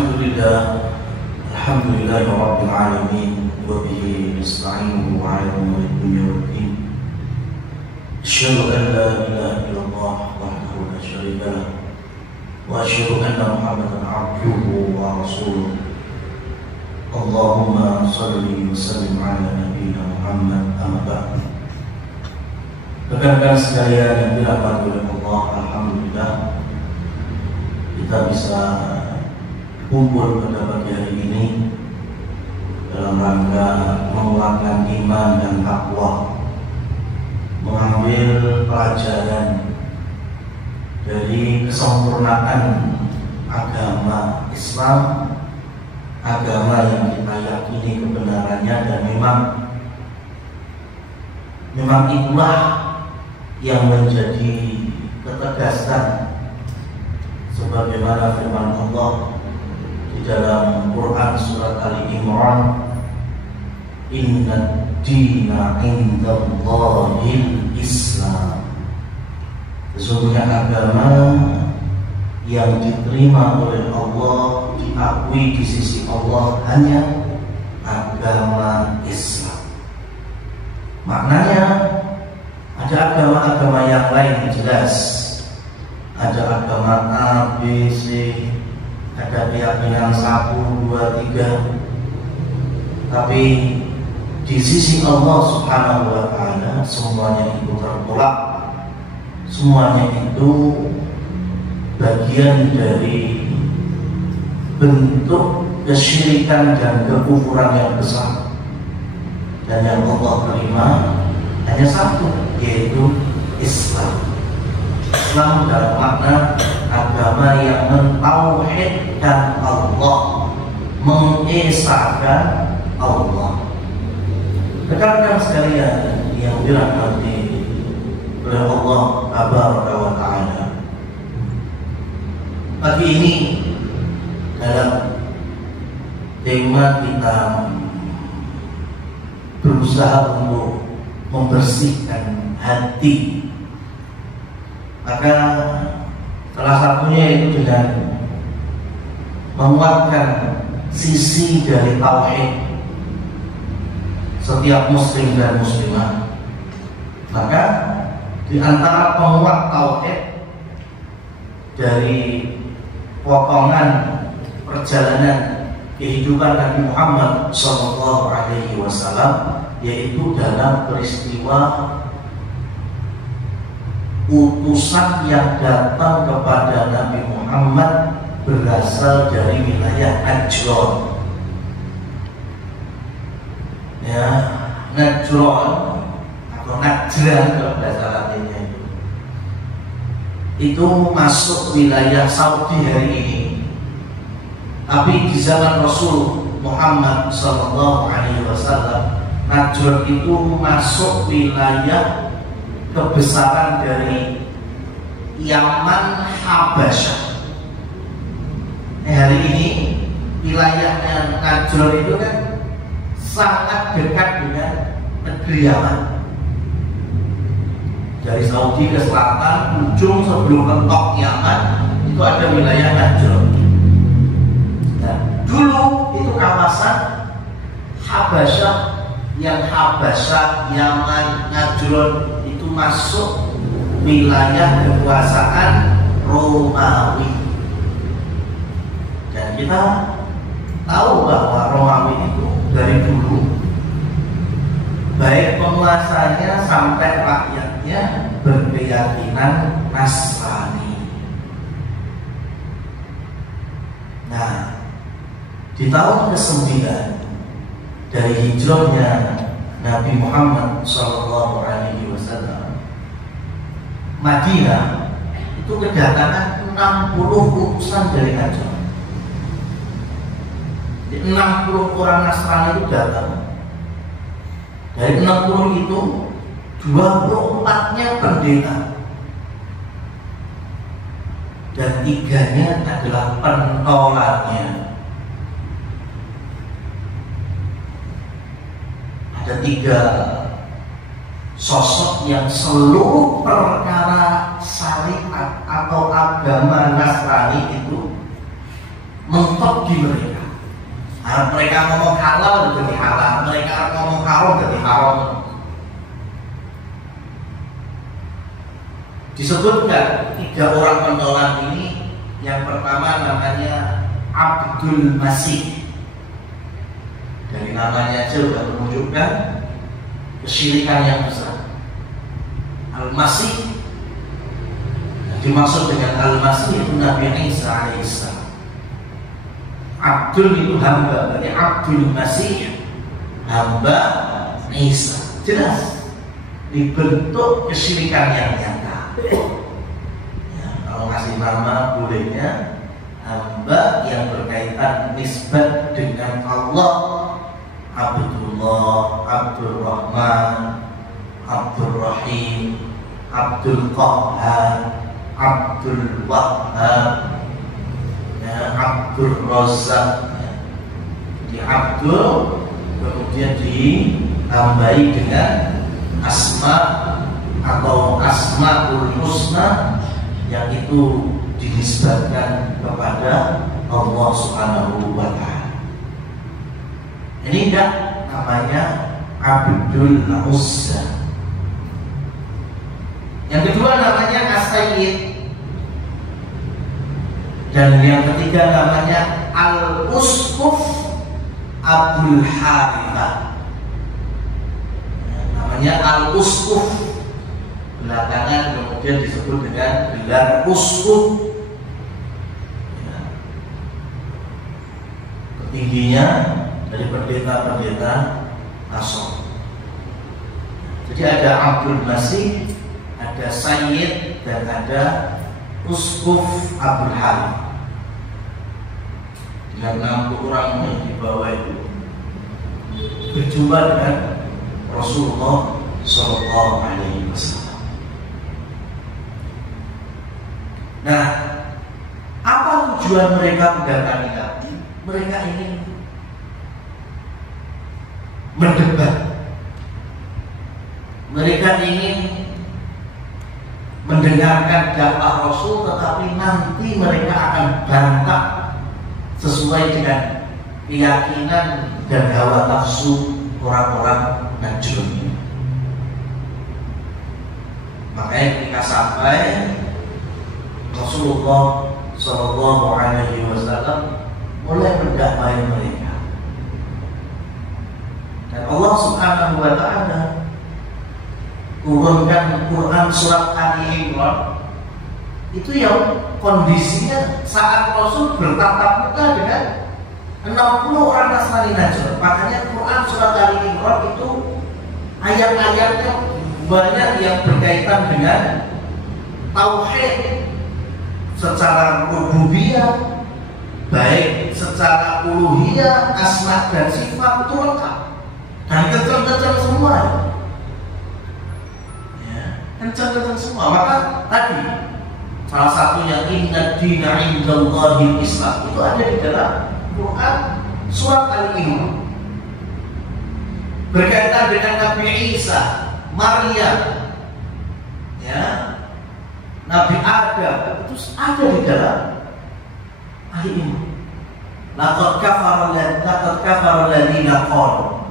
Alhamdulillah Rabbil Alamin wa bihi nasta'inu ala umuri dunya waddin. Asyhadu an la ilaha illallah wahdahu la syarika lah wa asyhadu anna Muhammadan abduhu wa rasuluh. Allahumma shalli wa sallim ala nabiyyina Muhammad amma ba'd. Rekan-rekan sekalian yang dirahmati oleh Allah, alhamdulillah kita bisa kumpul pada pagi hari ini dalam rangka menguatkan iman dan takwa, mengambil pelajaran dari kesempurnaan agama Islam, agama yang kita yakini kebenarannya, dan memang itulah yang menjadi ketegasan sebagaimana firman Allah di dalam Quran surat Ali Imran, Inna dina indallahil Islam. Sesungguhnya agama yang diterima oleh Allah, diakui di sisi Allah, hanya agama Islam. Maknanya ada agama-agama yang lain jelas, ada agama A, B, C, ada keyakinan 1, 2, 3, tapi di sisi Allah Subhanahu wa Ta'ala semuanya itu tertolak, semuanya itu bagian dari bentuk kesyirikan dan kekufuran yang besar, dan yang Allah terima hanya satu, yaitu Islam. Islam dalam makna agama yang mentauhidkan Allah, mengesahkan Allah. Rekan-rekan sekalian yang dirahmati oleh Allah Tabaraka wa Ta'ala, pagi ini dalam tema kita berusaha untuk membersihkan hati, maka salah satunya itu dengan menguatkan sisi dari tauhid setiap muslim dan muslimah. Maka di antara penguat tauhid dari potongan perjalanan kehidupan Nabi Muhammad SAW, yaitu dalam peristiwa utusan yang datang kepada Nabi Muhammad berasal dari wilayah Najran. Ya, Najran atau Najran kalau bahasa Latinnya itu masuk wilayah Saudi hari ini. Tapi di zaman Rasul Muhammad SAW, Najran itu masuk wilayah kebesaran dari Yaman Habasyah. Hari ini wilayahnya Najran itu kan sangat dekat dengan negeri Yaman. Dari Saudi ke selatan, ujung sebelum mentok Yaman itu ada wilayah Najran. Nah, dulu itu kawasan Habasyah, yang Habasyah, Yaman, Najran itu masuk wilayah kekuasaan Romawi. Dan kita tahu bahwa Romawi itu dari dulu, baik penguasanya sampai rakyatnya berkeyakinan Nasrani. Nah, di tahun ke-9 dari hijrahnya Nabi Muhammad SAW, Madinah itu kedatangan 60 utusan dari Najran. 60 orang Nasrani itu datang. Dari 60 itu 24-nya pendeta dan 3-nya adalah pentolannya. Ada 3 sosok yang seluruh perkara syariat atau agama Nasrani itu mentok di mereka. Mereka ngomong halal jadi halal, mereka ngomong haram jadi haram. Disebutkan 3 orang pentolan ini. Yang pertama namanya Abdul Masih. Dari namanya aja sudah menunjukkan kesyirikan yang besar. Al-Masih, dimaksud dengan Al-Masih itu Nabi Isa alaihissalam. Abdul itu hamba, berarti Abdul Masih, hamba Isa. Jelas dibentuk kesyirikan yang nyata. Ya, kalau ngasih nama bolehnya hamba yang berkaitan nisbat dengan Allah. Abdullah, Abdul Rahman, Abdul Rahim, Abdul Qahhar, Abdul Wahhab, ya, Abdul Razak, ya. Jadi Abdul kemudian ditambahi dengan asma atau asmaul husna yang itu dinisbatkan kepada Allah Subhanahu wa Ta'ala. Ini enggak namanya Abdul Uzza. Yang kedua namanya As-Sayyid. Dan yang ketiga namanya Al-Usquf Abdul Harithah. Namanya Al-Usquf. Belakangan kemudian disebut dengan gelar Usquf. Ketingginya dari pendeta-pendeta Nasrani. Jadi ada Abdul Masih, ada Sayyid, dan ada Usquf Abdul Harith. Dengan 60 orang yang di bawah itu berjumpa dengan Rasulullah Sallallahu Alaihi Wasallam. Nah, apa tujuan mereka mendatangi Nabi? Mereka ingin mendebat. Mereka ingin mendengarkan dakwah Rasul, tetapi nanti mereka akan bantah sesuai dengan keyakinan dan hawa nafsu orang-orang Najrun. Makanya ketika sampai Rasulullah Sallallahu Alaihi Wasallam mulai mendakwahi mereka, dan Allah Subhanahu Wa Taala turunkan Quran surat Ali Imran itu yang kondisinya saat Rasul bertatap muka dengan 60 orang Nasrani Najran. Makanya Quran surat Ali Imran itu ayat-ayatnya banyak yang berkaitan dengan tauhid secara rububiyah, baik secara uluhiyah, asma dan sifat, itu lengkap dan kencang-kencang semua. Kencang-kencang semua. Maka tadi salah satunya inna dina indallahi Islam itu ada di dalam Quran surat Al-Imran berkaitan dengan Nabi Isa, Maryam, ya, Nabi Adam, itu ada di dalam Al-Imran. Laqad kafara alladziina qalu,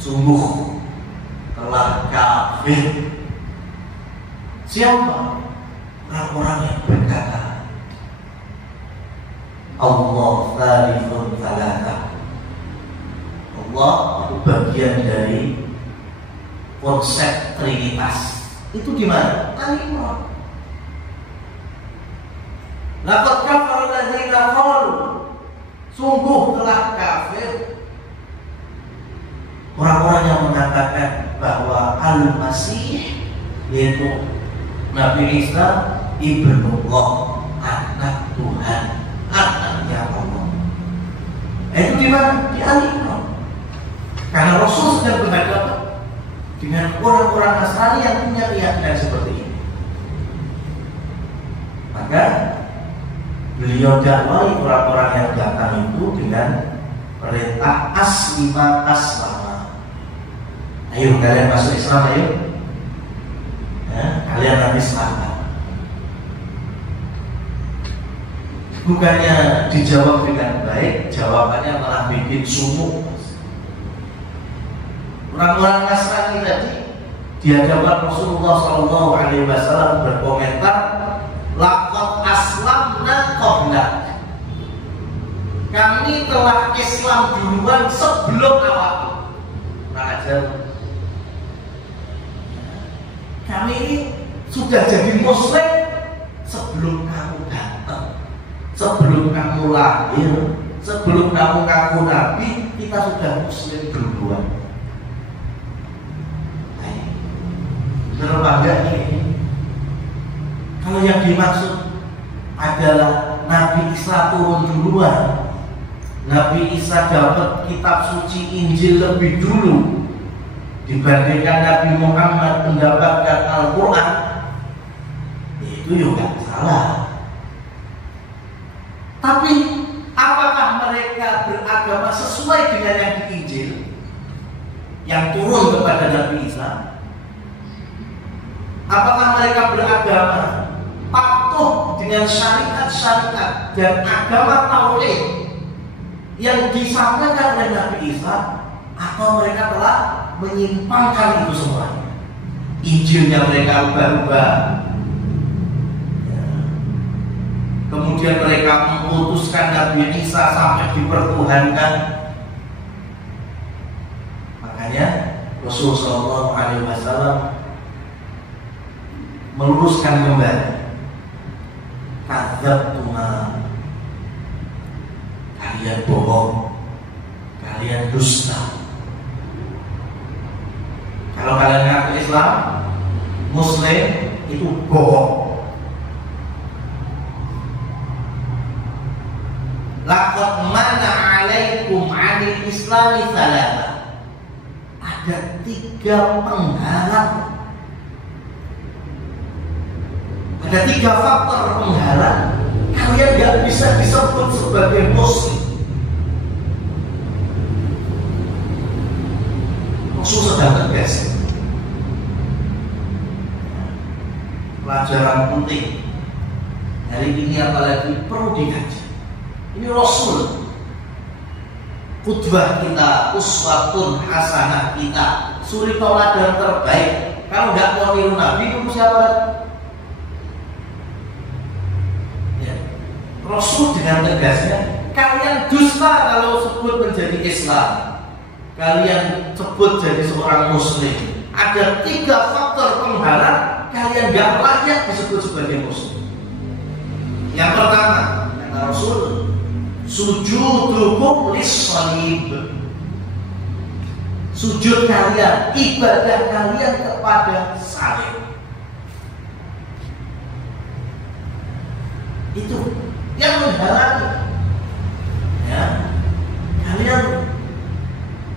sungguh telah kafir. Siapa? Orang-orang yang berkata Allah tsalithun tsalatsa. Allah itu bagian dari konsep trinitas. Itu di mana? Al-Imran. Laqad kafara alladziina qalu, sungguh telah kafir orang-orang yang mengatakan bahwa Al-Masih, yaitu Nabi Isa ibnullah, anak Tuhan, anaknya Allah. Itu di mana? Di Al-Imran. Karena Rasul sedang berhadapan dengan orang-orang Nasrani yang punya keyakinan seperti ini. Maka beliau dakwahi orang-orang yang datang itu dengan perintah aslima taslama. Ayo kalian masuk Islam, ayo. Ya, kalian nanti selamat. Bukannya dijawab dengan baik, jawabannya malah bikin sumuk. Orang-orang Nasrani tadi di hadapan Rasulullah SAW berkomentar, laqad aslamna qablak. Kami telah Islam duluan sebelum awak. Nah, ajar. Kami ini sudah jadi Muslim sebelum kamu datang, sebelum kamu lahir, sebelum kamu ngaku Nabi, kita sudah Muslim duluan. Berbangga ini. Kalau yang dimaksud adalah Nabi Isa turun duluan, Nabi Isa dapat kitab suci Injil lebih dulu dibandingkan Nabi Muhammad mendapatkan Al-Quran, itu juga salah. Tapi apakah mereka beragama sesuai dengan yang di Injil yang turun kepada Nabi Isa? Apakah mereka beragama patuh dengan syariat-syariat dan agama tauhid yang disampaikan oleh Nabi Isa, atau mereka telah menyimpangkan itu semua? Injilnya mereka ubah-ubah, kemudian mereka memutuskan Nabi Isa sampai dipertuhankan. Makanya Rasulullah SAW meluruskan kembali, kadzabtuma, kalian bohong, kalian dusta. Kalau kalian ngaku Islam, Muslim, itu bohong. Laqad mana alaikum 'anil islami thalatha. Ada 3 penghalang. Ada 3 faktor penghalang kalian gak bisa disebut sebagai Muslim. Rasul sedang tegas. Pelajaran penting hari ini apalagi perlu dikaji. Ini Rasul, qudwah kita, uswatun hasanah kita, suri tauladan terbaik. Kalau nggak mau niru Nabi, itu siapa? Rasul dengan tegasnya, kalian dusta kalau sebut menjadi Islam, kalian sebut jadi seorang Muslim. Ada 3 faktor penghalang kalian gak layak disebut sebagai Muslim. Yang pertama, kata Rasul, sujudukum lis-shalib. Sujud kalian, ibadah kalian kepada salib. Itu yang menghalangi, ya, kalian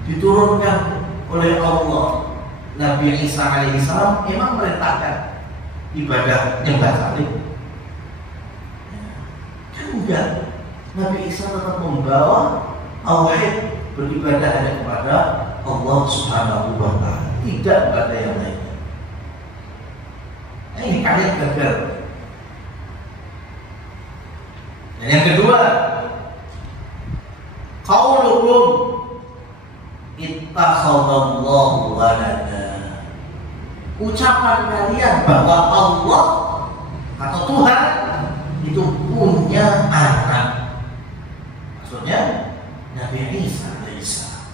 diturunkan oleh Allah. Nabi Isa alaihissalam memang merintahkan ibadah nyembah salib, kan enggak. Nabi Isa tetap membawa tauhid, beribadah hanya kepada Allah Subhanahu wa Ta'ala, tidak kepada yang lainnya. Ini kalian gagal. Dan yang kedua, qaulukum ittakhadallahu walada. Ucapan kalian bahwa Allah atau Tuhan itu punya anak. Maksudnya Nabi Isa alaihissalam.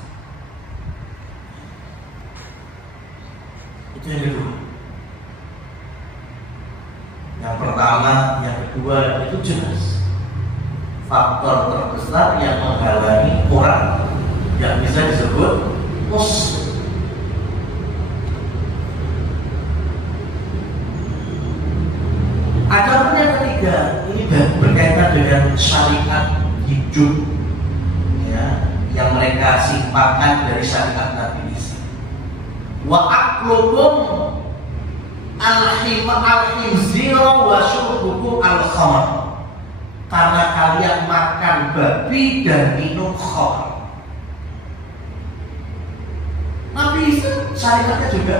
Itu yang kedua. Yang pertama, yang kedua itu jelas faktor terbesar yang menghalangi orang yang bisa disebut Muslim. Ada yang ketiga, ini berkaitan dengan syariat hidup, ya, yang mereka simpangkan dari syariat Nabi Isa. Wa aklukum al-himzira wa syurbukum al-khamr. Karena kalian makan babi dan minum khamr. Nabi Isa syariatnya juga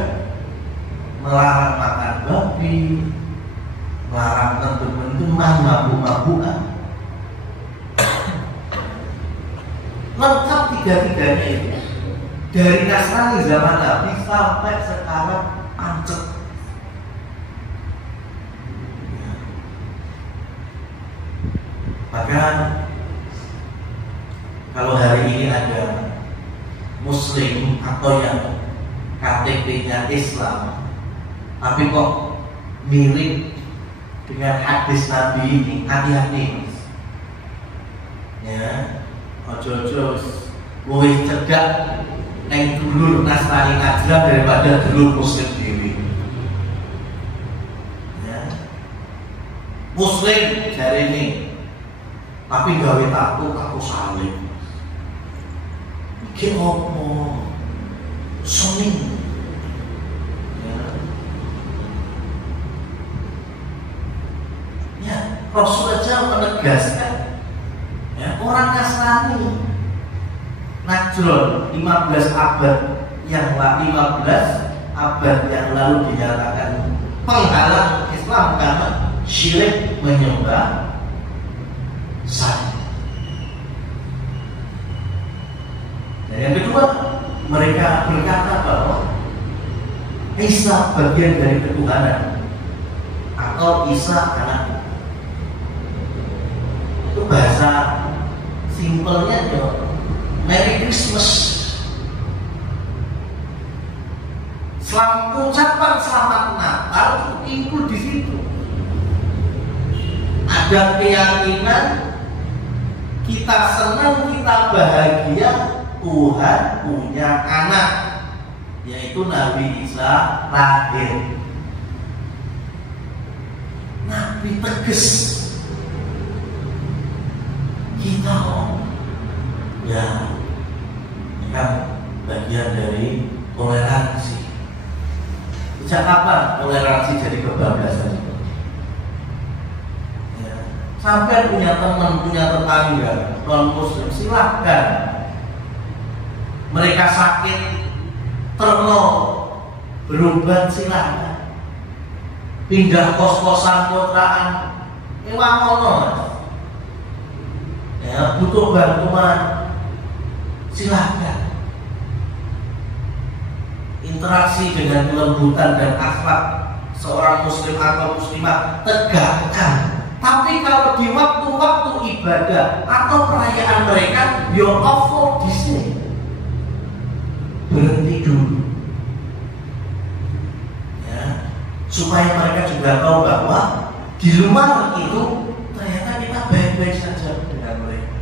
melarang makan babi, melarang tentu-tentu mabuk-mabukan. tiga-tiganya itu dari Nasrani zaman Nabi sampai sekarang pancet. Bahkan kalau hari ini ada Muslim atau yang KTP-nya Islam, tapi kok mirip dengan hadis Nabi ini, hati-hati. Ya, ojo-ojo, luwih cegak neng dulur Nasrani Najran daripada dulur Muslim dewi. Ya, Muslim hari ini, tapi gawe tato salib. Iki opo? Seni. Ya, Rasul saja menegaskan, ya, orang Nasrani Najran 15 abad yang lalu dinyatakan penghalang Islam karena syirik menyembah salib. Dan yang kedua, mereka berkata bahwa Isa bagian dari ketuhanan atau Isa anak. Itu bahasa simpelnya ya, Merry Christmas. Ucapan selamat Natal itu di situ. Ada keyakinan kita senang, kita bahagia, Tuhan punya anak, yaitu Nabi Isa lahir. Nabi tegas, kita ya kan bagian dari toleransi. Sejak kapan toleransi jadi kebablasan? Ya. Sampai punya teman, punya tetangga non muslim, silahkan. Mereka sakit, terno, berobat silahkan. Pindah kos-kosan kontrakan, ngono. Ya, butuh bantuan, silahkan. Interaksi dengan kelembutan dan akhlak seorang muslim atau muslimah tegakkan. Tapi kalau di waktu-waktu ibadah atau perayaan mereka, yo off di sini, berhenti dulu, ya, supaya mereka juga tahu bahwa di luar itu ternyata kita baik-baik saja dengan mereka,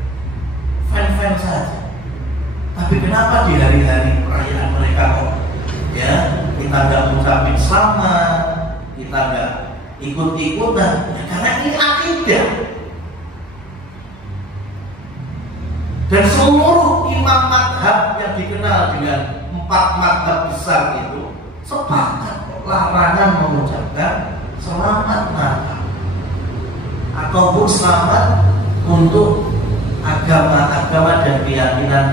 fine-fine saja. Tapi kenapa di hari-hari perayaan mereka kok, ya, kita nggak mengucapkan selamat, kita nggak ikut-ikutan, ya, karena ini akidah. Dan seluruh imam madhab yang dikenal dengan 4 madhab besar itu sepakat larangan mengucapkan selamat Natal ataupun selamat untuk agama-agama dan keyakinan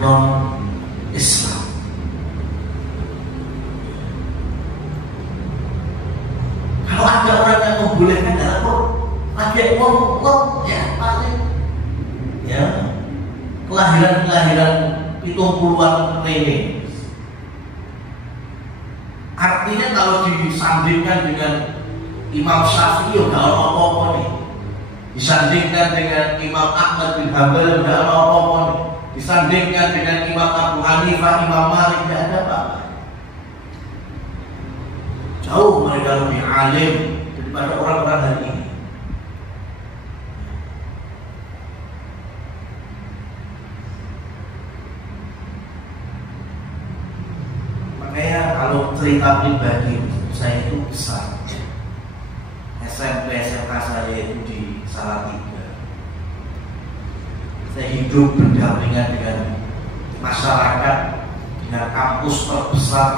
non Islam. Kalau ada orang yang membolehkan atau pakai wong ya paling ya kelahiran 70-an ini. Artinya kalau disandingkan dengan Imam Syafi'i udah apa-apa nih. Disandingkan dengan Imam Ahmad bin Hanbal udah apa-apa nih. Disandingkan dengan Imam Abu Hanifah, Imam Malik tidak ada apa-apa. Jauh mereka lebih alim daripada orang-orang hari ini. Makanya kalau cerita pribadi saya itu besar. SMP SMK saya itu di Salatiga. Saya hidup berdampingan dengan masyarakat, dengan kampus terbesar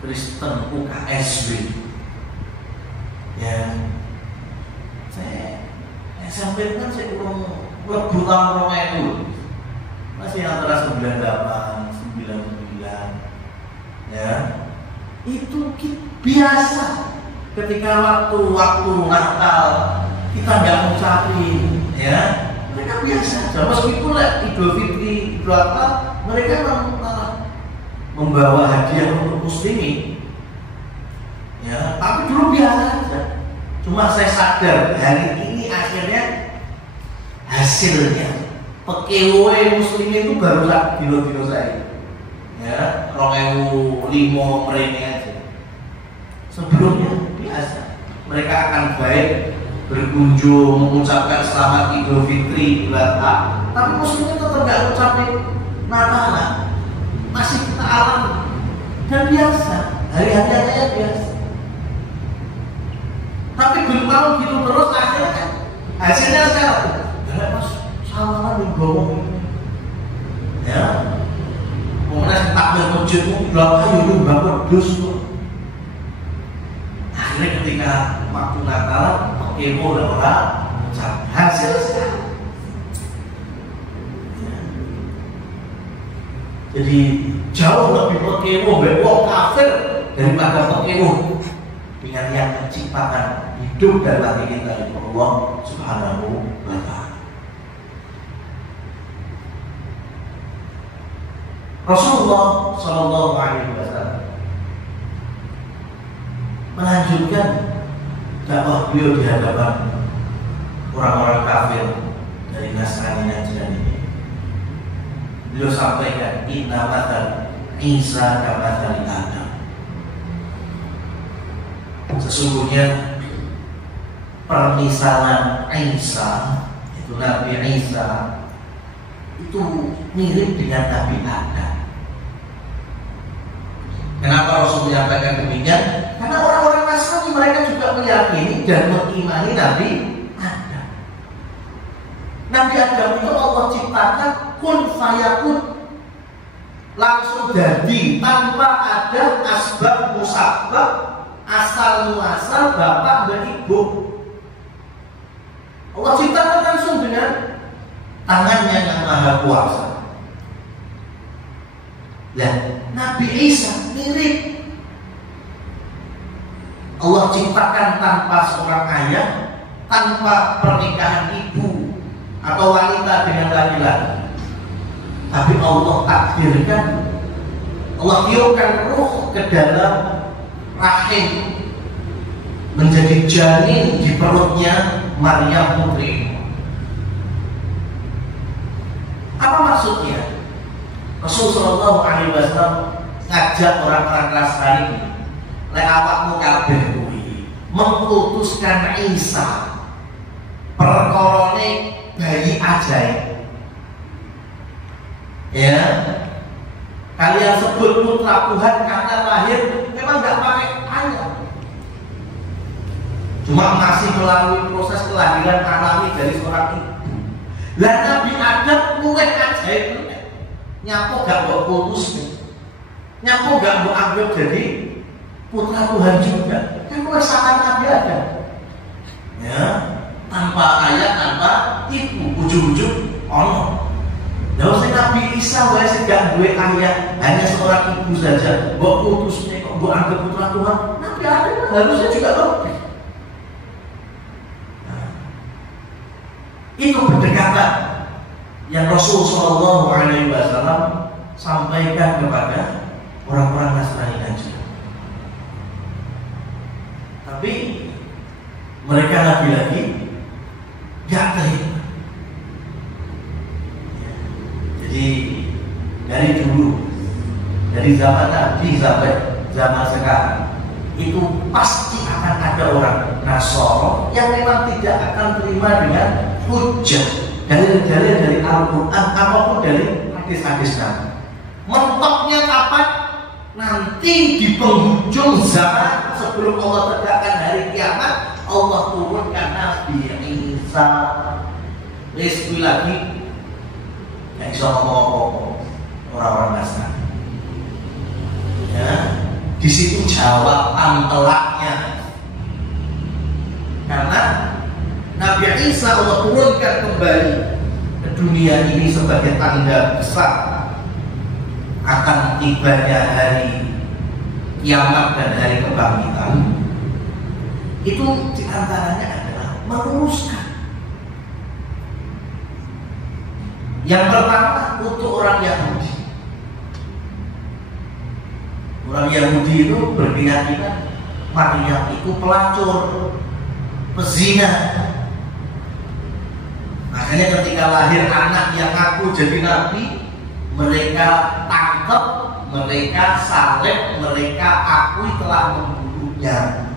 Kristen UKSW. Ya, saya SMP kan saya kurang lebih tahun itu masih antara 98, 99. Ya, itu biasa. Ketika waktu Natal kita nggak ngucapin, ya, mereka biasa saja. Meskipun Idul Fitri, Idul Adha, mereka malah membawa hadiah untuk muslimin. Ya, tapi dulu biasa saja. Cuma saya sadar hari ini akhirnya hasilnya pekewe muslimin itu baru dino-dino saya. Ya, 2005 mereka aja. Sebelumnya biasa. Mereka akan baik berkunjung, mengucapkan selamat Idul Fitri, Idul Adha, tapi muslimnya tetap nggak ucapin Natalan, masih kita alami dan biasa, hari-hari aja biasa. Tapi belum mau gitu terus akhirnya hasilnya sekarang, ya mas, salaman di bawah, ya, kemudian takbir masjid itu belakang itu nggak pedus tuh. Akhirnya ketika waktu Natal, kemo dan orang hasil sekarang. Jadi jauh lebih pekemo bewok kafir daripada pekemo dengan yang menciptakan hidup dan mati kita itu Allah Subhanahu wa Ta'ala. Rasulullah Shallallahu Alaihi Wasallam melanjutkan dakwah beliau di hadapan orang-orang kafir dari Nasrani Najran ini. Beliau sampaikan inna matal Isa kamathali Adam. Sesungguhnya permisalan Isa, itu Nabi Isa, itu mirip dengan Nabi Adam. Kenapa Rasul menyampaikan demikian? Karena orang-orang Nasrani mereka juga meyakini dan mengimani Nabi Adam. Nabi Adam itu Allah ciptakan kun fayakun, langsung jadi tanpa ada asbab musabab, asal muasal bapak dan ibu. Allah ciptakan langsung dengan tangannya yang maha kuasa. Dan Nabi Isa mirip. Allah ciptakan tanpa seorang ayah, tanpa pernikahan ibu atau wanita dengan laki-laki. Tapi Allah takdirkan, Allah tiupkan ruh ke dalam rahim, menjadi janin di perutnya Maryam putri. Apa maksudnya? Rasulullah SAW ngajak orang-orang Nasrani, lek awakmu kabeh kuwi mengutuskan Isa perkorone bayi ajaib. Ya, kalian sebut putra Tuhan karena lahir memang nggak pakai ayah, cuma masih melalui proses kelahiran alami dari seorang ibu. Lah Nabi Adam luwih ajaib, nyapo gak mbok putus, nyapo gak mbok anggap jadi putra Tuhan juga, kan luwih sangat Nabi Adam. Ya, tanpa ayah, tanpa ibu, ujung-ujung ono. Nah, Nabi Isa wae sing gak duwe ayah, hanya seorang ibu saja, mbok putusnya kok mbok anggap putra Tuhan. Nabi Adam harusnya juga lebih. Nah, itu pendekatan yang Rasul Shallallahu Alaihi Wasallam sampaikan kepada orang-orang Nasrani Najran. Tapi mereka lagi-lagi gak terima. Jadi dari dulu, dari zaman Nabi sampai zaman sekarang, itu pasti akan ada orang Nasoro yang memang tidak akan terima dengan hujah dalil-dalil dari Al-Quran apapun dari hadis-hadis Nabi. Mentoknya kapan? Nanti di penghujung zaman sebelum Allah tegakkan hari kiamat, Allah turunkan Nabi Isa. Sekali lagi yang bisa ngomong orang-orang Nasrani. Ya, di situ jawaban telaknya. Karena Nabi Isa Allah turunkan kembali ke dunia ini sebagai tanda besar akan tibanya hari kiamat dan hari kebangkitan. Itu diantaranya adalah meluruskan Yang pertama untuk orang Yahudi. Orang Yahudi itu berkeyakinan Maryam itu pelacur, pezina. Makanya ketika lahir anak yang ngaku jadi nabi, mereka tangkap, mereka salib, mereka akui telah membunuhnya.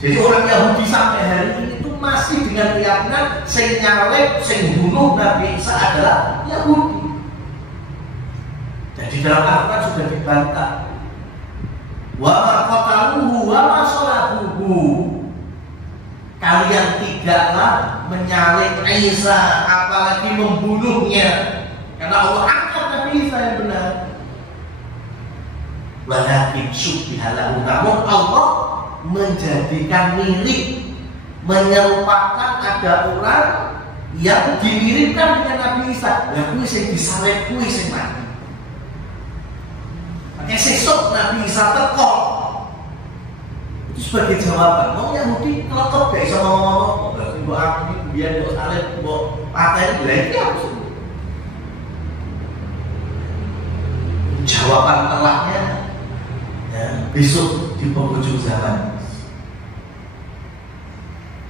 Jadi orang Yahudi sampai hari ini itu masih dengan keyakinan sing nyalib, sing bunuh Nabi Isa adalah Yahudi. Jadi dalam Al-Quran sudah dibantah. Wa ma qataluhu wa ma salabuhu. Kalian tidaklah menyalib Isa, apalagi membunuhnya. Karena Allah angkat Nabi Isa yang benar. Walakin syubbiha lahu, namun Allah menjadikan mirip, menyerupakan ada orang yang dimiripkan dengan Nabi Isa. Ya kuwi sing disalib, kuwi sing mati. Makanya sesuk Nabi Isa teko. Itu sebagai jawaban. Mau Yahudi kelekep gak iso ngomong-ngomong. Berarti mbok aku iki biyen mbok salib, mbok pateni lagi apa? Jawaban telahnya ya, besok di penghujung zaman.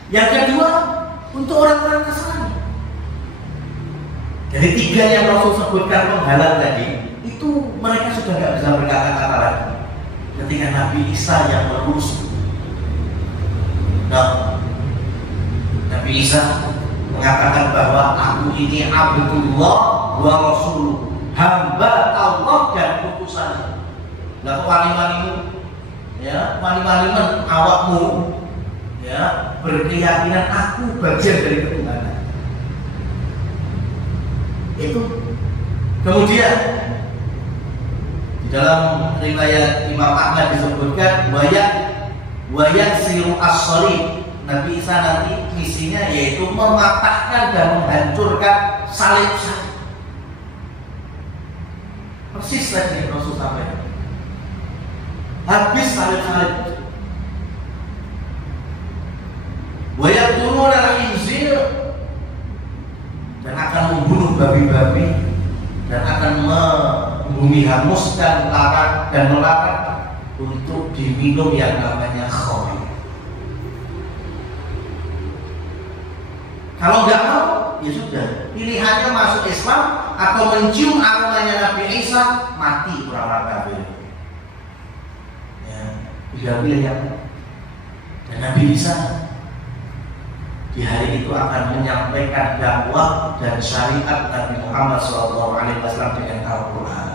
Yang kedua, untuk orang-orang Nasrani. Dari tiga yang Rasul sebutkan penghalang tadi, itu mereka sudah tidak bisa berkata-kata lagi. Ketika Nabi Isa yang melurus, nah, Nabi Isa mengatakan bahwa aku ini Abdullah wa Rasul, hamba Allah dan utusannya. Lah wali-walimu, ya, wali-walimu awakmu, ya, berkeyakinan aku bagian dari ketuhanan. Itu kemudian di dalam riwayat Imam Ahmad disebutkan wayat siru as-salib. Nabi Isa nanti misinya yaitu mematahkan dan menghancurkan salib-salib. Persis tadi Rasul sampaikan. Habis salib-salib. Wayat turun dalam Injil dan akan membunuh babi-babi dan akan membumi hanguskan larat dan melarang untuk diminum yang namanya khamr. Kalau nggak mau, ya sudah. Pilihannya masuk Islam atau mencium aromanya Nabi Isa, mati orang-orang kafir. Ya, pilihan. Dan Nabi Isa di hari itu akan menyampaikan dakwah dan syariat Nabi Muhammad SAW dengan Al-Quran.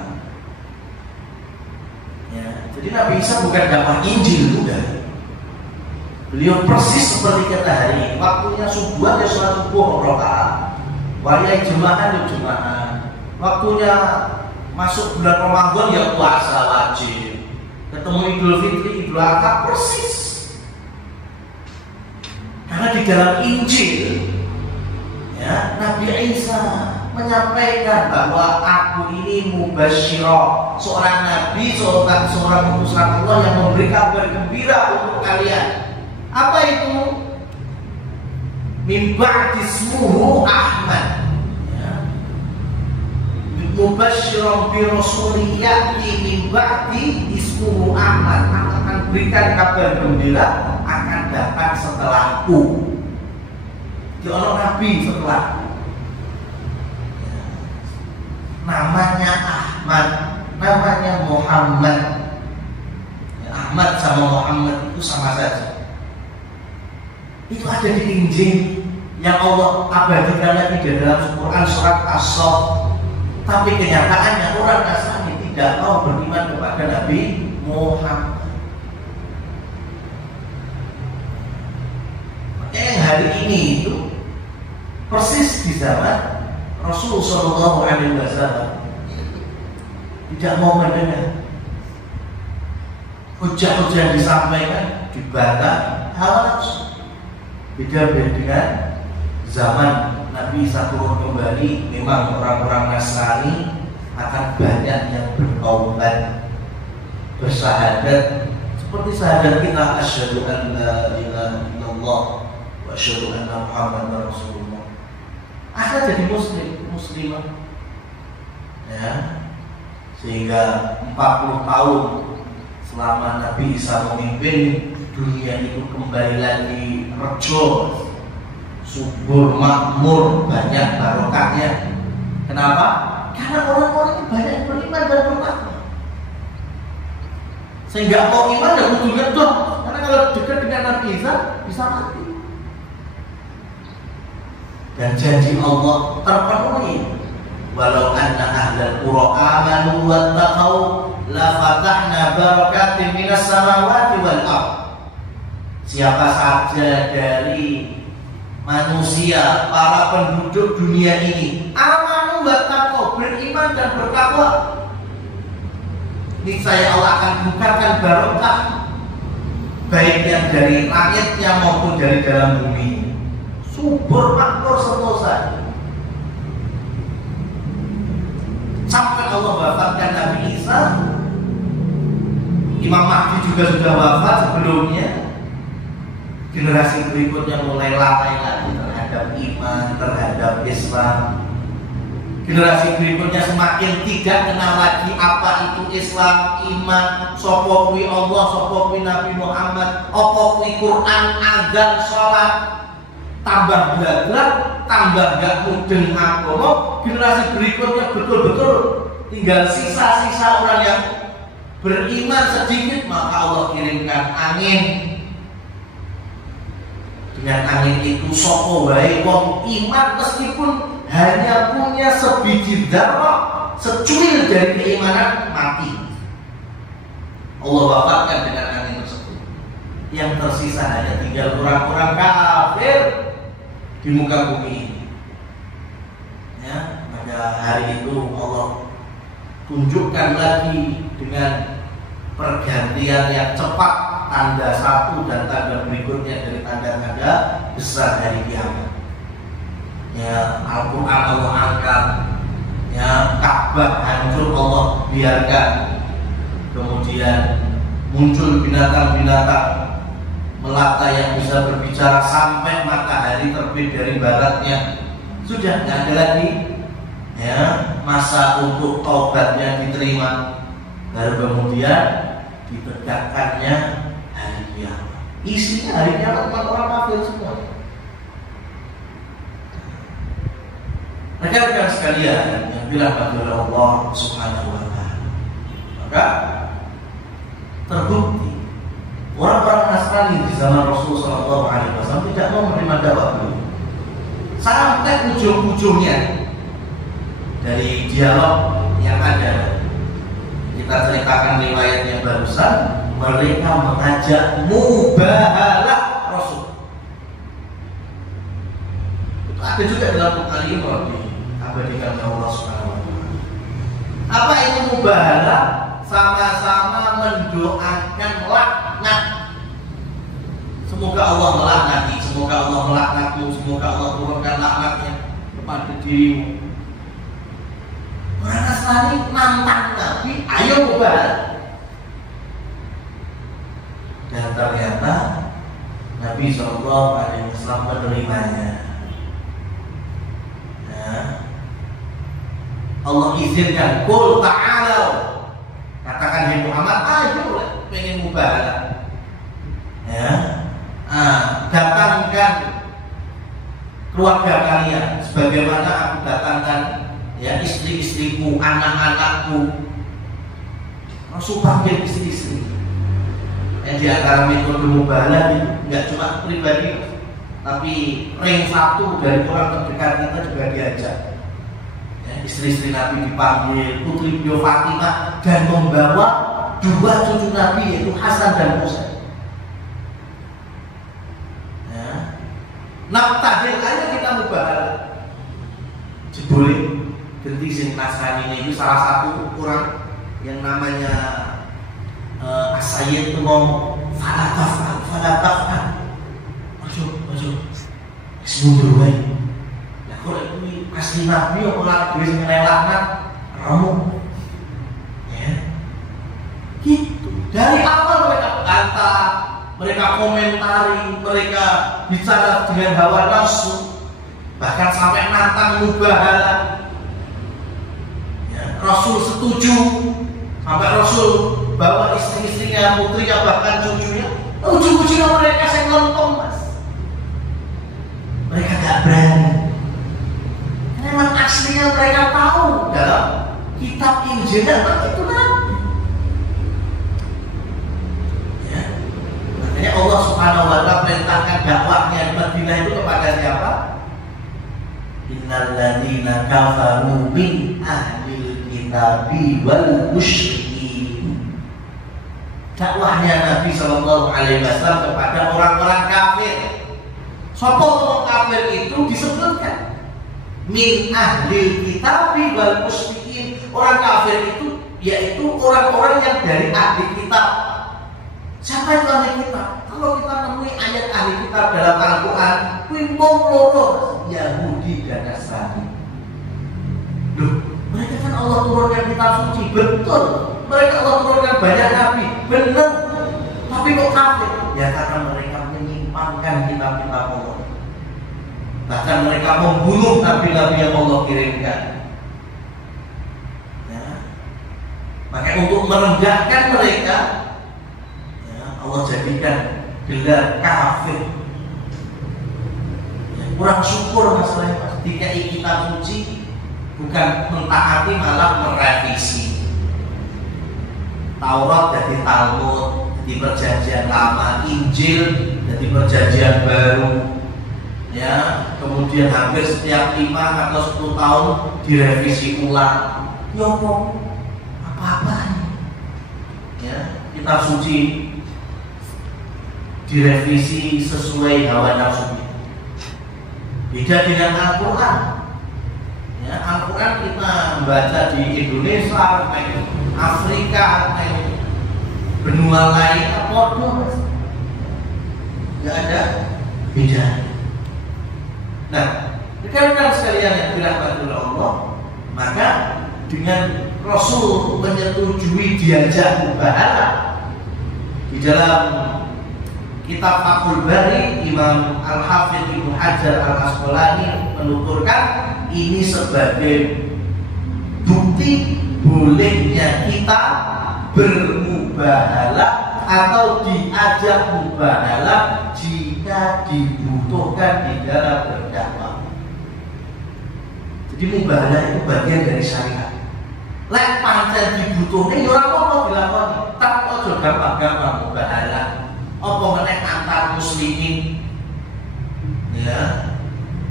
Ya, jadi Nabi Isa bukan dakwah Injil, bukan. Beliau persis seperti kita hari ini. Waktunya subuh ya sholat subuh rakaat, wayai jemaah ya jemaah. Waktunya masuk bulan Ramadan ya puasa wajib. Ketemu Idul Fitri, Idul Adha persis. Karena di dalam Injil, ya, Nabi Isa menyampaikan bahwa aku ini mubasyirah, seorang nabi, seorang utusan Allah yang memberi kabar gembira untuk kalian. Apa itu? Min ba'di ismuhu Ahmad. Ya. Mubasyirah bi rasulin ya'ti min ba'di ismuhu Ahmad. Akan berikan kabar gembira akan datang setelahku. Di orang nabi setelah. Namanya Ahmad, namanya Muhammad. Ahmad sama Muhammad itu sama saja. Itu ada di Injil yang Allah abadikan lagi di dalam Quran surat As-Saff. Tapi kenyataannya orang Nasrani tidak mau beriman kepada Nabi Muhammad. Yang hari ini itu persis di zaman Rasulullah SAW tidak mau mendengar hujah-hujah yang disampaikan, dibantah, hawa nafsu. Beda dengan zaman Nabi Isa turun kembali, memang orang-orang Nasrani akan banyak yang bertaubat, bersyahadat seperti syahadat kita, asyhadu an la ilaha illallah wa asyhadu anna Muhammadar Rasulullah. asal jadi muslimah. Ya. Sehingga 40 tahun selama Nabi Isa memimpin, dunia itu kembali lagi rejo, subur, makmur, banyak barokahnya. Kenapa? Karena orang-orang ini banyak beriman dan bertakwa. Sehingga mau iman dan ujungnya dong. Karena kalau dekat dengan Nabi Isa bisa mati. Dan janji Allah terpenuhi. Walau anna ahlal qura amanu wattaqau la fatahna barakatin minas samawati wal ardh. Siapa saja dari manusia, para penduduk dunia ini, amanu wattaqau, beriman dan bertakwa, niscaya Allah akan bukakan barokah, baik yang dari langitnya maupun dari dalam bumi. Subur, makmur, sentosa. Sampai Allah wafatkan Nabi Isa, Imam Mahdi juga sudah wafat sebelumnya. Generasi berikutnya mulai lalai lagi terhadap iman, terhadap Islam. Generasi berikutnya semakin tidak kenal lagi apa itu Islam, iman, sapa kuwi Allah, sapa kuwi Nabi Muhammad, apa kuwi Quran, azan, salat. Tambah belajar, tambah gak mudeng agama. Generasi berikutnya betul-betul tinggal sisa-sisa orang yang beriman sedikit, maka Allah kirimkan angin. Dengan angin itu sapa wae wong iman meskipun hanya punya sebiji darah, secuil dari keimanan, mati. Allah wafatkan dengan angin tersebut. Yang tersisa hanya tinggal orang-orang kafir di muka bumi ini. Ya, pada hari itu Allah tunjukkan lagi dengan pergantian yang cepat tanda satu dan tanda berikutnya dari tanda-tanda besar dari kiamat. Ya, Al-Quran Allah angkat, ya, Ka'bah hancur Allah biarkan, kemudian muncul binatang-binatang melata yang bisa berbicara sampai matahari terbit dari baratnya. Sudah tidak ada lagi, ya, masa untuk taubatnya diterima. Baru kemudian ditegakkannya hari kiamat. Isinya hari kiamat orang kafir semua. Rekan-rekan sekalian yang dirahmati oleh Allah Subhanahu wa taala. Maka terbukti orang-orang Nasrani di zaman Rasulullah SAW tidak mau menerima dakwah beliau. Sampai ujung-ujungnya dari dialog yang ada, kita ceritakan riwayatnya barusan, mereka mengajak mubahalah Rasul. Itu ada juga dalam Al-Imran diabadikan oleh Allah Subhanahu wa taala. Apa itu mubahalah? Sama-sama mendoakan laknat. Semoga Allah melaknati, semoga Allah melaknatmu, semoga Allah turunkan laknatnya kepada dirimu. Orang Nasrani nantang Nabi, ayo mubahalah. Dan ternyata Nabi SAW menerimanya. Nah, Allah izinkan, qul ta'alau, katakan hai Muhammad, ayo pengen mubahalah. Ya, datangkan keluarga kalian sebagaimana aku datangkan, ya, istri-istriku, anak-anakku. Rasul panggil istri-istri. Yang di antara metode mubahalah itu nggak cuma pribadi, tapi ring satu dari orang terdekat kita juga diajak. Ya, istri-istri Nabi dipanggil, putri beliau Fatimah, dan membawa dua cucu Nabi yaitu Hasan dan Husain. Ya. Naftahil aja kita mubahalah. Boleh. Jadi sing Nasrani itu salah satu orang yang namanya As-Sayyid itu ngomong falatafkan masuk mundur wae. Ya kok iki asli Nabi kok ora dhewe sing laknat kamu. Ya. Gitu. Dari awal mereka bantah, mereka komentari, mereka bicara dengan hawa nafsu. bahkan sampai nantang mubahalah. Ya, Rasul setuju, sampai Rasul bawa istri-istrinya, putrinya, bahkan cucunya. Ujung-ujungnya mereka sengontong, Mas. Mereka gak berani. Memang aslinya mereka tahu dalam kitab Injil memang itu Nabi. Ya. Makanya Allah Subhanahu wa Ta'ala perintahkan dakwahnya di Madinah itu kepada siapa? Innal ladzina kafaru min ahlil kitabi wal musyrikin. Dakwahnya Nabi Sallallahu Alaihi Wasallam kepada orang-orang kafir. Siapa orang kafir itu disebutkan min ahlil kitabi wal musyrikin. Orang kafir itu yaitu orang-orang yang dari ahli kitab. Siapa itu ahli kitab? Kalau kita nemui ayat ahli kitab dalam Al-Quran, wong loro Yahudi dan Nasrani. Loh, mereka kan Allah turunkan kitab suci, betul. Mereka Allah turunkan banyak nabi, benar. Tapi kok kafir? Ya karena mereka menyimpangkan kitab-kitab Allah. Bahkan mereka membunuh nabi-nabi yang Allah kirimkan. Ya. Maka untuk merendahkan mereka, ya, Allah jadikan gelar kafir. Ya, kurang syukur masalahnya, Mas. Dikai kitab suci bukan mentaati, malah merevisi. Taurat jadi Talmud, jadi perjanjian lama. Injil jadi perjanjian baru. Ya, kemudian hampir setiap 5 atau 10 tahun direvisi ulang. Nyopok apa-apa? Ya, kitab suci direvisi sesuai hawa nafsu. Beda dengan Al-Quran. Ya, Al-Quran kita baca di Indonesia, Afrika, benua lain, apa-apa, nggak ada beda. Nah, rekan-rekan sekalian yang dirahmati oleh Allah, maka dengan Rasul menyetujui diajak mubahalah di dalam kitab Fathul Bari, Imam Al-Hafidz Ibnu Hajar Al-Asqalani menuturkan ini sebagai bukti bolehnya kita bermubahalah atau diajak mubahalah jika dibutuhkan di dalam berdakwah. Jadi mubahalah itu bagian dari syariat. Lek pancen dibutuhne ya ora apa-apa dilakoni, tak aja gampang-gampang mubahalah. Apa meneh antar muslimin. Ya.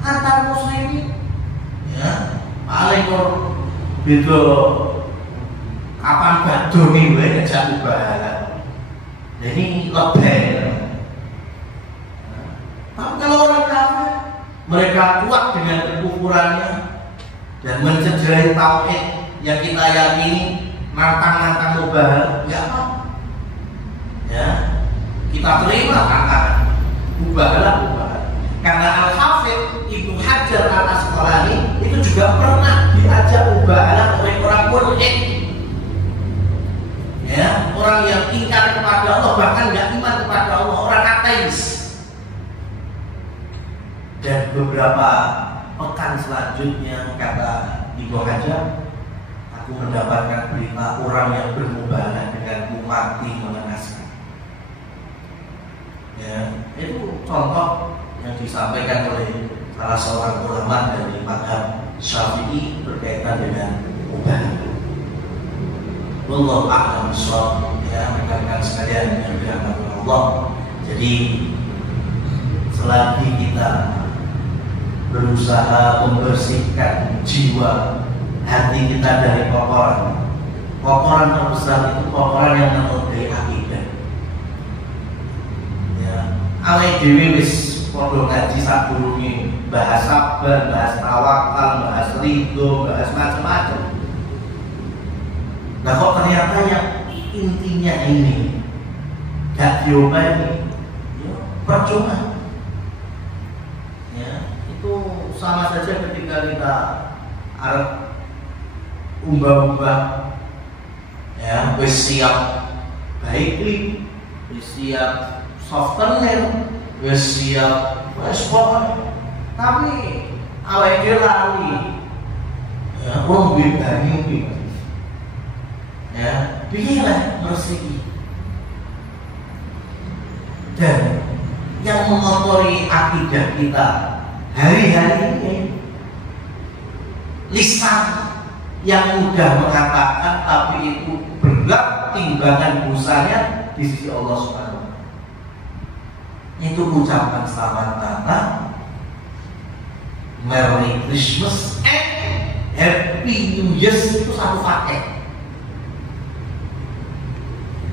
Antar muslimin. Ya. Paling kok beda kapan badone wae ngejak mubahalah. Jadi lebih. Tapi kalau orang kafir, mereka kuat dengan kekufurannya dan mencederai tauhid yang kita yakini, nantang-nantang mubahalah, ya apa? Ya, kita terima tantangan mubahalah. Karena Al-Hafidz Ibnu Hajar Al-Asqalani itu juga pernah diajak mubahalah oleh orang mulhid. Ya, orang yang ingkar kepada Allah, bahkan nggak iman kepada Allah, orang ateis. Dan beberapa pekan selanjutnya, kata Ibnu Hajar, aku mendapatkan berita orang yang bermubahalah denganku mati mengenaskan. Ya, itu contoh yang disampaikan oleh salah seorang ulama dari mazhab Syafi'i berkaitan dengan mubahalah. Wallahu a'lam bishawab. Ya, rekan-rekan sekalian yang dirahmati Allah. Jadi selagi kita berusaha membersihkan jiwa hati kita dari kotoran terbesar itu kotoran yang menodai akidah. Ya, awake dhewe wis padha ngaji sadurunge bahas sabar, bahas tawakal, bahas ridho, bahas macam-macam. Nah kok ternyata yang intinya ini gak diobati, ya, percuma. Ya, itu sama saja ketika kita arep umbah-umbah, ya, wis siap baik, wis siap softener, wis siap wis pokoknya. Tapi awake dhewe lali. Ya, wong bebani ya, pilihlah bersih. Dan yang mengotori akidah kita hari-hari ini lisan yang mudah mengatakan tapi itu berat timbangan dosanya di sisi Allah Subhanahu wa Ta'ala. Itu ucapan selamat datang, Merry Christmas and Happy New Year, itu satu paket.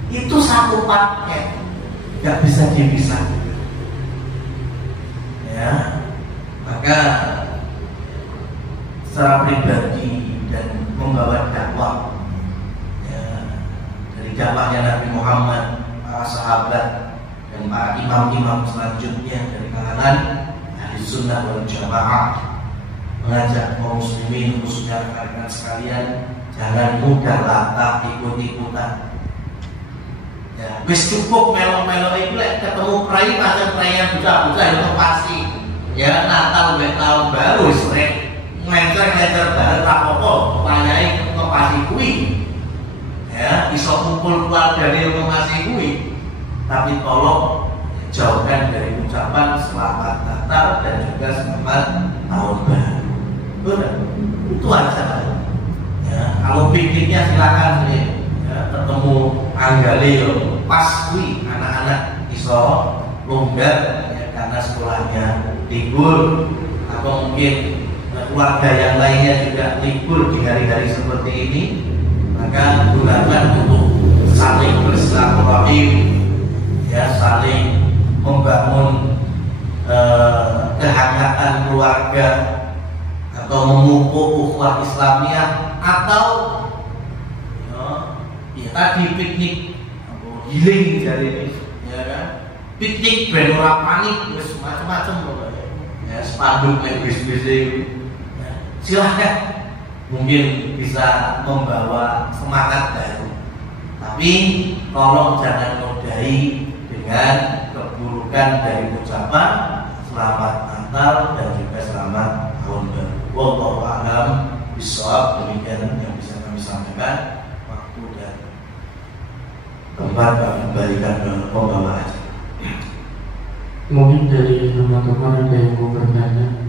Itu satu paket, gak bisa dipisah. Ya, maka secara pribadi dan membawa dakwah ya, dari dakwahnya Nabi Muhammad, para sahabat dan para imam-imam selanjutnya dari kalangan ahli sunnah wal jamaah, mengajak kaum muslimin khususnya rekan-rekan sekalian jangan mudah latah ikut-ikutan. Ya, wis cukup melo-melo itu lek ketemu prai macam perayaan buta-buta itu pasti. Ya Natal tahun baru sering ngelencer bareng rapopo payai ngepasi kuwi. Ya, iso kumpul keluarga dari ngepasi kuwi. Tapi tolong jauhkan dari ucapan selamat Natal dan juga selamat tahun baru. Itu aja. Ya, kalau pikirnya silakan ya, ketemu anggale yo pas kuwi anak-anak iso longgar ya, karena sekolahnya libur atau mungkin keluarga yang lainnya juga libur di hari-hari seperti ini, maka gunakan untuk saling bersilaturahim ya, saling membangun kehangatan keluarga atau memupuk ukhuwah Islamiyah atau ya tadi piknik healing dari ini ya kan, piknik ben ora panik wis macam-macam pokoknya ya, spanduk nek bis-bis ya, silahkan mungkin bisa membawa semangat baru, tapi tolong jangan nodai dengan keburukan dari ucapan selamat Natal dan juga selamat tahun baru. Wallahu a'lam bishawab. Demikian yang bisa kami sampaikan. Waktu dan tempat kami kembalikan ke pembawa aja. Mungkin dari teman-teman ada yang mau bertanya.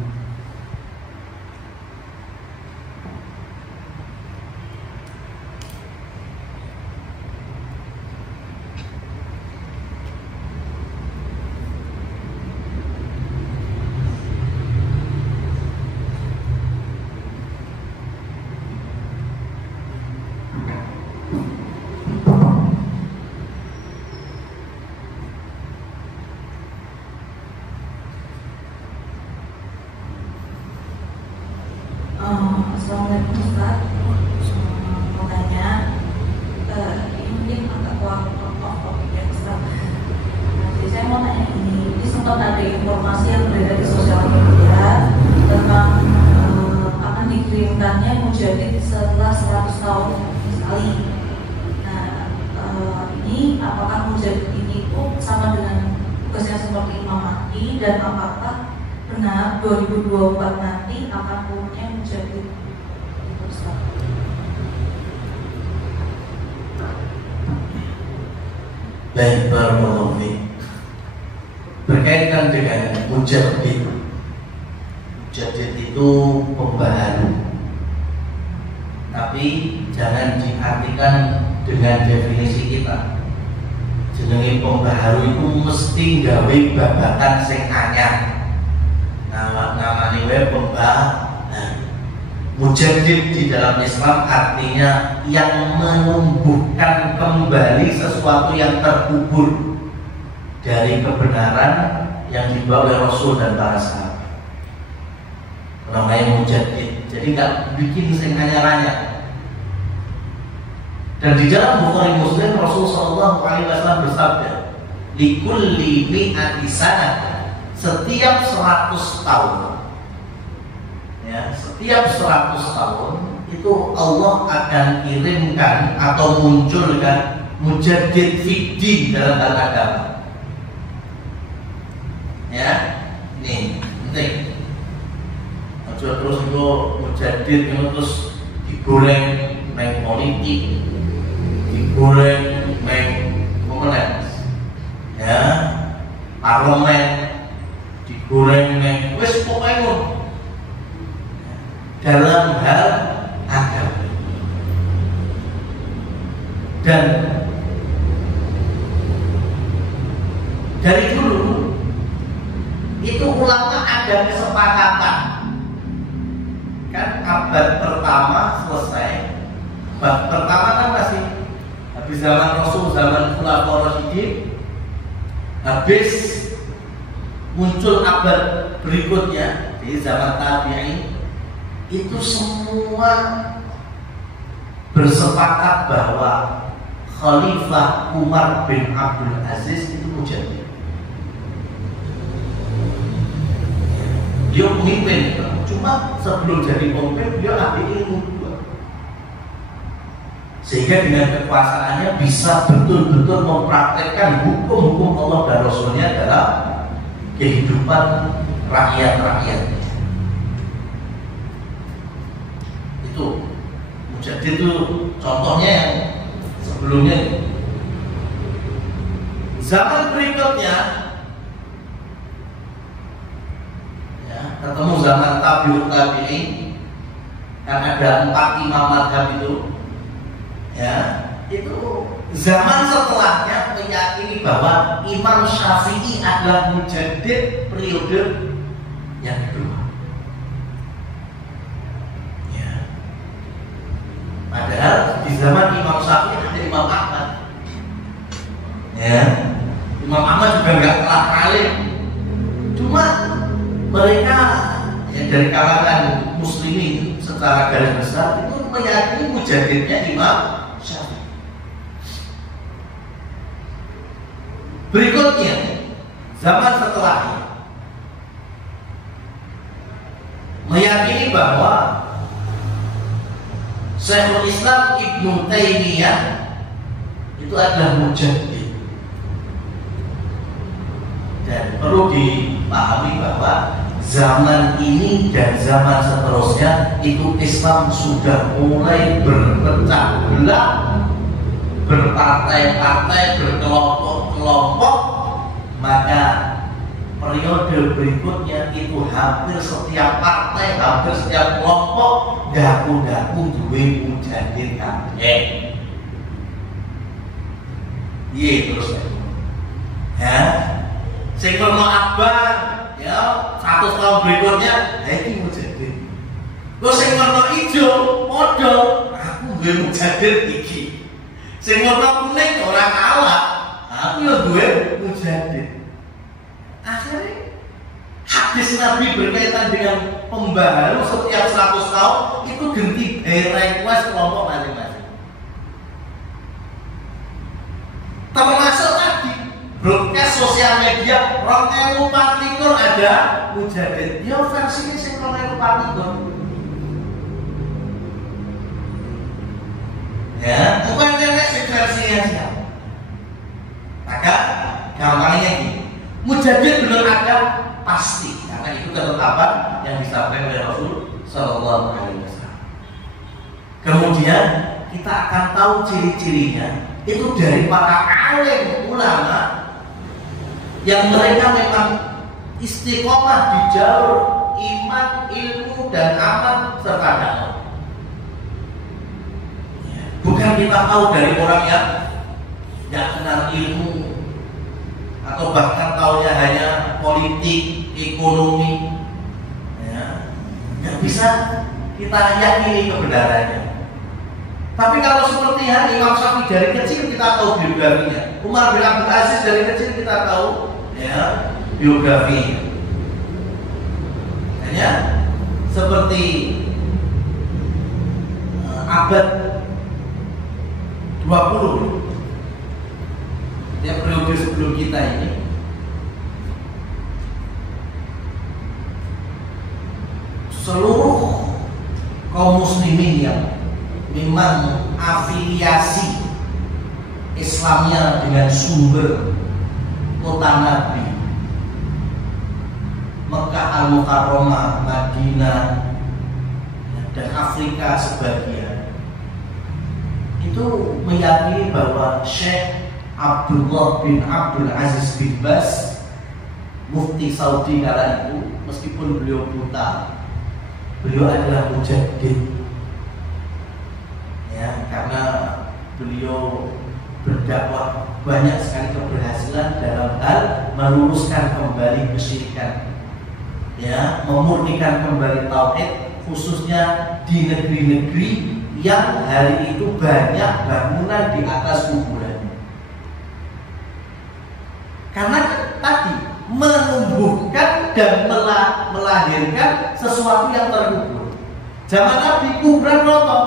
Assalamualaikum Ustaz. Mau tanya, ini mungkin agak off-topic ya Ustaz. Jadi saya mau tanya ini sempat ada informasi yang beredar di sosial media tentang akan dikirimkannya mujadid setelah 100 tahun sekali. Nah, ini apakah mujadid ini pun sama dengan tugasnya seperti Imam Mahdi, dan apakah benar 2024 nanti akan punya mujadid? Baik, barakallahu fiik. Berkaitan dengan mujadid, mujadid itu pembaharu, tapi jangan diartikan dengan definisi kita. Jenenge pembaharu itu mesti gawe babakan sing anyar. Namanya wae pembaharu. Mujadid di dalam Islam artinya yang menumbuhkan kembali sesuatu yang terkubur dari kebenaran yang dibawa oleh Rasul dan para sahabat. Namanya mujadid. Jadi nggak bikin sing anyar-anyar. Dan di dalam Bukhari Muslim Rasul Shallallahu Alaihi Wasallam bersabda, "Likulli mi'ati sanah," setiap 100 tahun. Ya, setiap 100 tahun itu Allah akan kirimkan atau munculkan mujadid fiddin dalam agama. Ya, ini penting. Ojo terus itu mujadid terus digoreng neng politik, digoreng neng pemenang, ya parlemen, digoreng neng wes pokoknya dalam hal agama. Dan dari dulu itu ulama ada kesepakatan, kan abad pertama selesai, abad pertama kan masih habis zaman Rasul, zaman Khulafaur Rasyidin, habis muncul abad berikutnya di zaman tabi'in, itu semua bersepakat bahwa Khalifah Umar bin Abdul Aziz itu mujadid. Dia pemimpin, cuma sebelum jadi pemimpin dia ahli ilmu juga. Sehingga dengan kekuasaannya bisa betul-betul mempraktekkan hukum-hukum Allah dan Rasulnya dalam kehidupan rakyat-rakyat. Itu mujadid itu contohnya yang sebelumnya. Zaman berikutnya ya, ketemu zaman tabi'ut tabi'in, kan ada 4 imam mazhab itu, ya, itu zaman setelahnya meyakini bahwa Imam Syafi'i adalah mujadid periode yang kedua. Ya. Padahal di zaman Imam Syafi'i ada Imam Ahmad. Ya. Imam Ahmad juga nggak kalah alim. Cuma mereka ya, dari kalangan muslimin secara garis besar itu meyakini mujadidnya Imam Syafi'i. Berikutnya zaman setelahnya meyakini bahwa Syekhul Islam Ibnu Taimiyah itu adalah mujadid. Dan perlu dipahami bahwa zaman ini dan zaman seterusnya itu Islam sudah mulai berpecah belah, berpartai-partai, berkelompok-kelompok. Maka periode berikutnya itu hampir setiap partai, hampir setiap kelompok daku-daku duwe mujadid kabeh. Iya terus ya. Sing ngono abang ya 100 tahun berikutnya iki mujadid. Lho sing ngono ijo padha aku duwe mujadid iki. Sing ngono kuning ora kalah, aku yo duwe mujadid. Akhirnya hadis Nabi berkaitan dengan pembaharu setiap 100 tahun itu ganti request kelompok masing-masing. Termasuk tadi broadcast sosial media 2024 ada mujadid. Ya versinya sing 2024. Ya, bukan nenek sing versinya siapa. Maka gampangnya gini, mujadid benar ada pasti, karena itu ketetapan yang disampaikan oleh Rasul Sallallahu Alaihi Wasallam. Kemudian kita akan tahu ciri-cirinya itu dari para alim ulama yang mereka memang istiqomah di jalur iman, ilmu, dan amal serta dakwah. Bukan kita tahu dari orang yang tidak kenal ilmu atau bahkan taunya hanya politik, ekonomi, ya, nggak bisa kita yakini kebenarannya. Tapi kalau seperti Imam Syafi'i dari kecil kita tahu biografinya, Umar bin Abdul Aziz dari kecil kita tahu ya biografinya. Hanya seperti abad 20 ya periode sebelum kita ini seluruh kaum muslimin yang memang afiliasi Islamnya dengan sumber kota Nabi Mekah Al-Mukarramah, Madinah, dan Afrika sebagian itu meyakini bahwa Syekh Abdullah bin Abdul Aziz bin Baz, mufti Saudi kala itu, meskipun beliau buta, beliau adalah mujaddid, ya, karena beliau berdakwah banyak sekali keberhasilan dalam hal meluruskan kembali kesyirikan, ya, memurnikan kembali tauhid, khususnya di negeri-negeri yang hari itu banyak bangunan di atas kuburan. Karena tadi menumbuhkan dan melahirkan sesuatu yang terkubur. Zaman Nabi kuburan roto,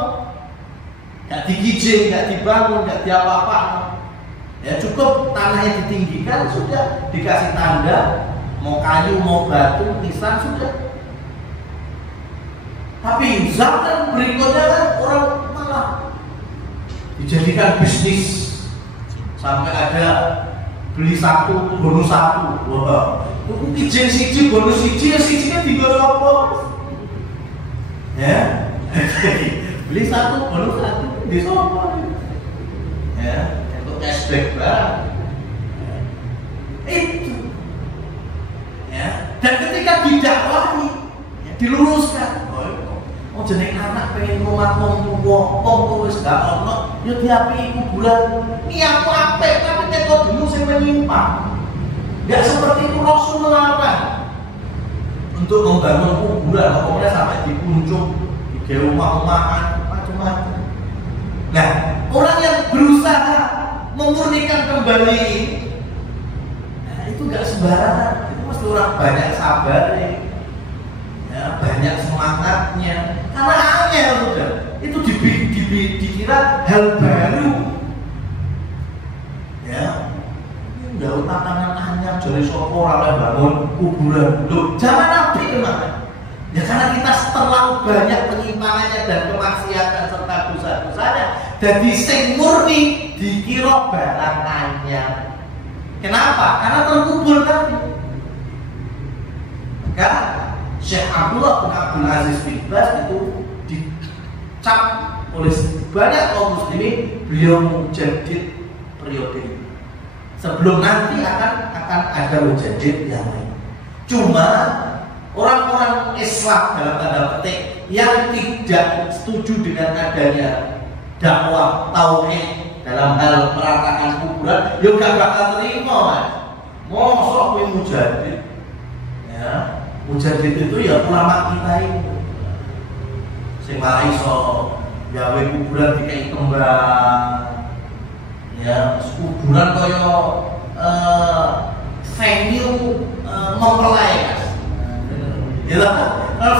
nggak digijing, nggak dibangun, nggak diapa-apa. Ya cukup tanahnya ditinggikan, sudah dikasih tanda, mau kayu, mau batu, nisan, sudah. Tapi zaman berikutnya kan orang malah dijadikan bisnis, sampai ada beli satu bonus satu. Wah, itu kijing siji bonus siji, sijinya tinggal apa? Ya, beli satu bonus satu di sopo. Ya, untuk cashback barang. Itu. Ya, dan ketika didakwahi, ya, diluruskan. Oh jeneng anak pengen rumah wong wis gak ono, yo diapi kuburan. Iki aku apik tapi teko dulu sing menyimpang. Enggak seperti itu Rasul melarang untuk membangun kuburan, pokoknya sampai dikunjung, di rumah-rumahan, macam-macam. Nah, orang yang berusaha memurnikan kembali, nah, itu enggak sembarangan. Itu mesti orang banyak sabar, ya, banyak semangatnya. Karena angel sudah, itu dikira hal baru. Ya, ini enggak tantangan anyar dari sopo orang bangun kuburan. Loh, zaman Nabi kemana? Ya karena kita terlalu banyak penyimpangannya dan kemaksiatan serta dosa-dosanya. Jadi sing murni dikira barang anyar. Kenapa? Karena terkubur tadi. Maka Syekh Abdullah bin Abdul Aziz bin Baz itu dicap oleh banyak kaum muslimin beliau mujaddid periode ini. Sebelum nanti akan ada mujaddid yang lain. Cuma orang-orang Islam dalam tanda petik yang tidak setuju dengan adanya dakwah tauhid dalam hal meratakan kuburan, ya gak bakal terima, Mas. Mosok kuwi mujaddid. Ya. Mujaddid itu ya ulama kita ini sing malah iso gawe kuburan dikai kembang, ya kuburan kaya venue mempelai, ya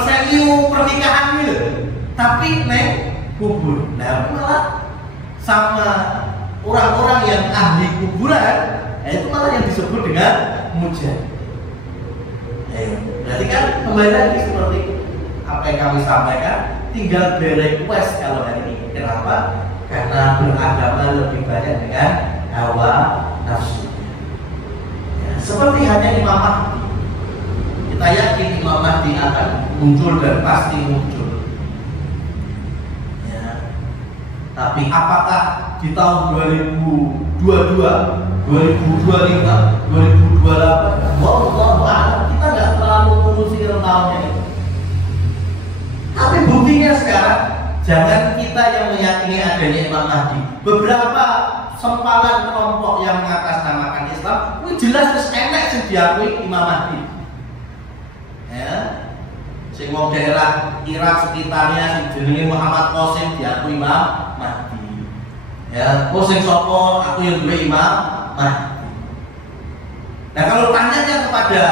venue pernikahan gitu, tapi neng kubur. Nah malah sama orang-orang yang ahli kuburan, itu malah yang disebut dengan mujaddid. Berarti kan kembali lagi seperti apa yang kami sampaikan, tinggal berequest kalau hari ini. Kenapa? Karena beragama lebih banyak dengan hawa nafsu. Ya, seperti hanya Imam Mahdi, kita yakin Imam Mahdi akan muncul dan pasti muncul. Ya. Tapi apakah di tahun 2022, 2025, 2028? Wallahu a'lam. Kita nggak terlalu ngurusi tahunnya itu. Tapi buktinya sekarang, jangan kita yang meyakini adanya Imam Mahdi. Beberapa sempalan kelompok yang mengatasnamakan Islam, ini jelas wis enek sing diakui Imam Mahdi. Ya, sing wong daerah Irak sekitarnya sing jenenge Muhammad Qasim diakui Imam Mahdi. Ya, kok sing sapa aku yang duwe Imam Mahdi. Nah kalau tanyanya kepada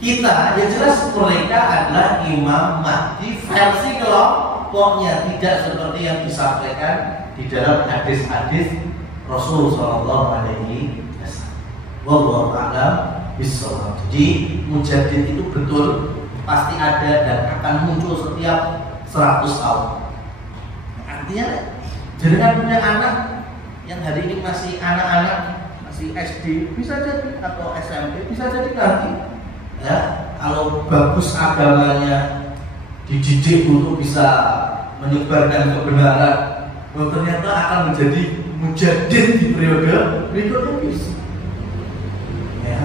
kita, ya jelas mereka adalah Imam Mahdi versi kelompoknya, tidak seperti yang disampaikan di dalam hadis-hadis Rasul Shallallahu Alaihi Wasallam. Wallahu a'lam bishawab. Jadi mujaddid itu betul pasti ada dan akan muncul setiap 100 tahun. Artinya jangan punya anak yang hari ini masih anak-anak, masih SD bisa jadi, atau SMP bisa jadi nanti, ya kalau bagus agamanya, dididik untuk bisa menyebarkan kebenaran, ternyata akan menjadi mujadid di periode berikutnya bisa. Ya,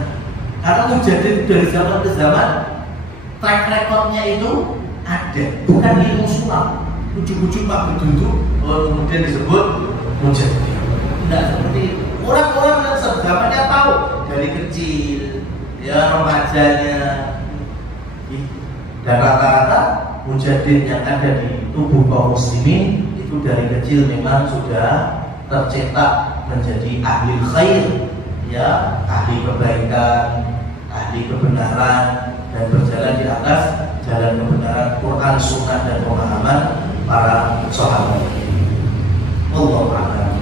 karena mujadid dari zaman ke zaman track recordnya itu ada, bukan ilmu sulap, ujuk-ujuk Pak berduduk, kemudian disebut mujadid. Tidak seperti itu. Orang-orang yang sezamannya tahu dari kecil, ya remajanya, dan rata-rata mujadid yang ada di tubuh kaum muslimin itu dari kecil memang sudah tercetak menjadi ahli khair, ya, ahli kebaikan, ahli kebenaran, dan berjalan di atas jalan kebenaran Quran, Sunnah, dan pemahaman para sahabat. Wallahu a'lam.